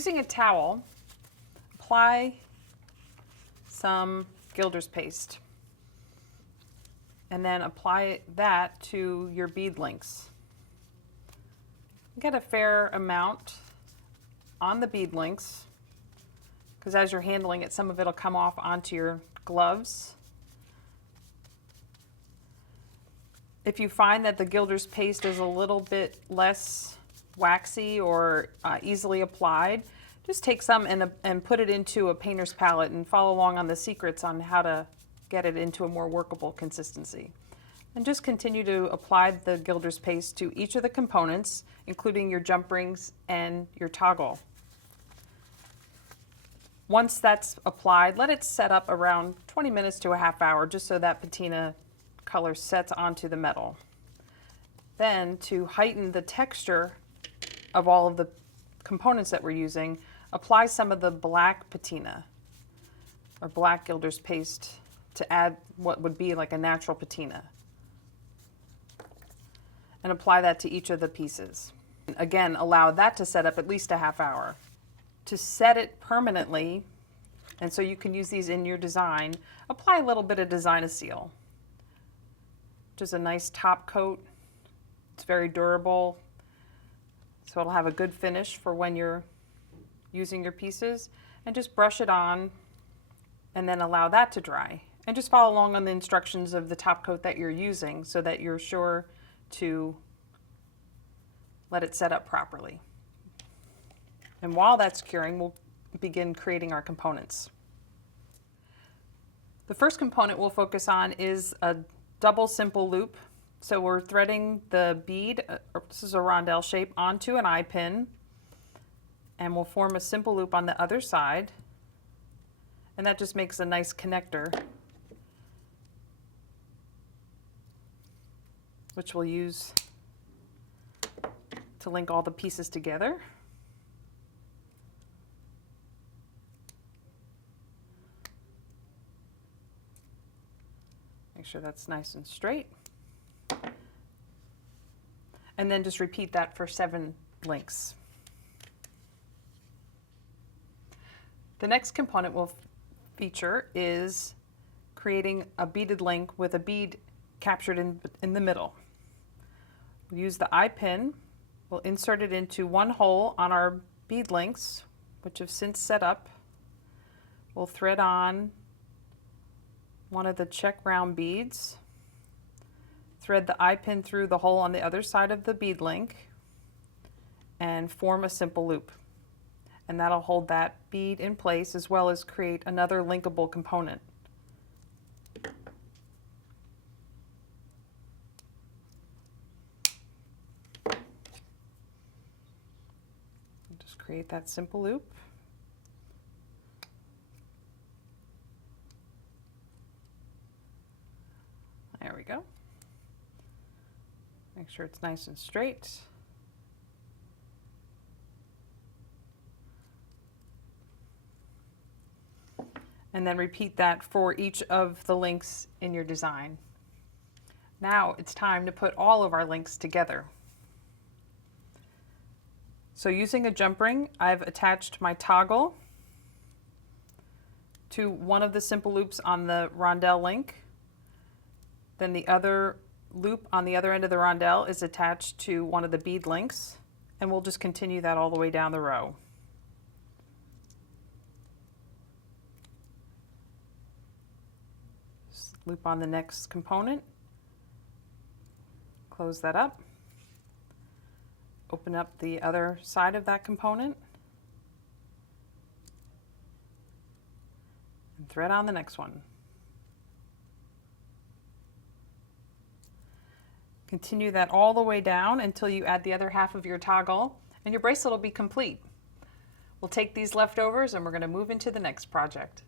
Using a towel, apply some Gilders Paste and then apply that to your bead links. Get a fair amount on the bead links because as you're handling it, some of it will come off onto your gloves. If you find that the Gilders Paste is a little bit less waxy or easily applied, just take some and put it into a painter's palette and follow along on the secrets on how to get it into a more workable consistency. And just continue to apply the Gilders Paste to each of the components, including your jump rings and your toggle. Once that's applied, let it set up around 20 minutes to a half hour just so that patina color sets onto the metal. Then, to heighten the texture of all of the components that we're using, apply some of the black patina or black Gilders Paste to add what would be like a natural patina. And apply that to each of the pieces. Again, allow that to set up at least a half hour. To set it permanently, and so you can use these in your design, apply a little bit of Design-A-Seal. Just a nice top coat. It's very durable, so it'll have a good finish for when you're using your pieces. And just brush it on and then allow that to dry. And just follow along on the instructions of the top coat that you're using so that you're sure to let it set up properly. And while that's curing, we'll begin creating our components. The first component we'll focus on is a double simple loop. So we're threading the bead, this is a rondelle shape, onto an eye pin, and we'll form a simple loop on the other side, and that just makes a nice connector, which we'll use to link all the pieces together. Make sure that's nice and straight. And then just repeat that for 7 links. The next component we'll feature is creating a beaded link with a bead captured in the middle. We'll use the eye pin. We'll insert it into one hole on our bead links, which have since set up. We'll thread on one of the check round beads, thread the eye pin through the hole on the other side of the bead link, and form a simple loop. And that'll hold that bead in place as well as create another linkable component. Just create that simple loop. There we go. Make sure it's nice and straight. And then repeat that for each of the links in your design. Now it's time to put all of our links together. So using a jump ring, I've attached my toggle to one of the simple loops on the rondelle link. Then the other loop on the other end of the rondelle is attached to one of the bead links, and we'll just continue that all the way down the row. Just loop on the next component, close that up, open up the other side of that component, and thread on the next one. Continue that all the way down until you add the other half of your toggle, and your bracelet will be complete. We'll take these leftovers and we're going to move into the next project.